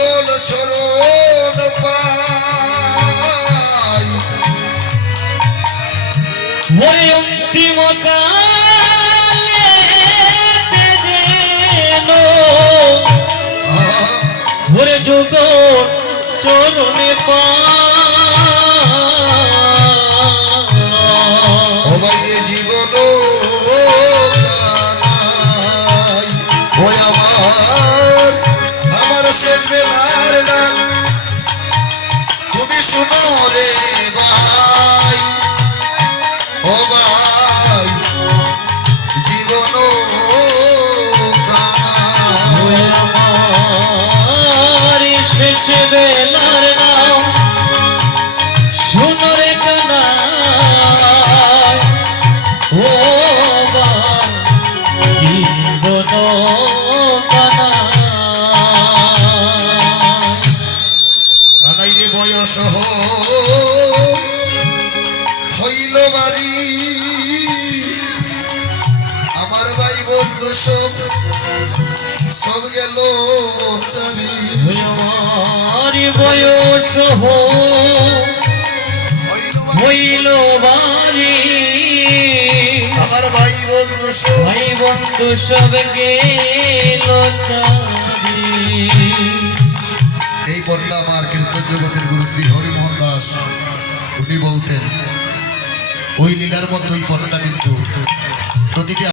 যুগল চরণ পাই ওরে অন্তিম কালে যেন ওরে যুগল চরণে পাই জীবন আমার শেষ বেলার ডাক তুমি শুনো রে ভাই ও ভাই জীবন আমার শেষ বেলার নাম শুনো রে কানা ও জীবন কানাইরে বয়স হইল বাড়ি আমার ভাই বন্ধু সব গেল চারি আমার বয়স হইল বাড়ি আমার ভাই বন্ধু সব গেল চারি। এই পড়লা আমার কীর্তন জগতের গুরু শ্রী হরিমোহন দাস উনি বলতেন ওই লীলার মতো ওই পড়টা কিন্তু প্রতিটি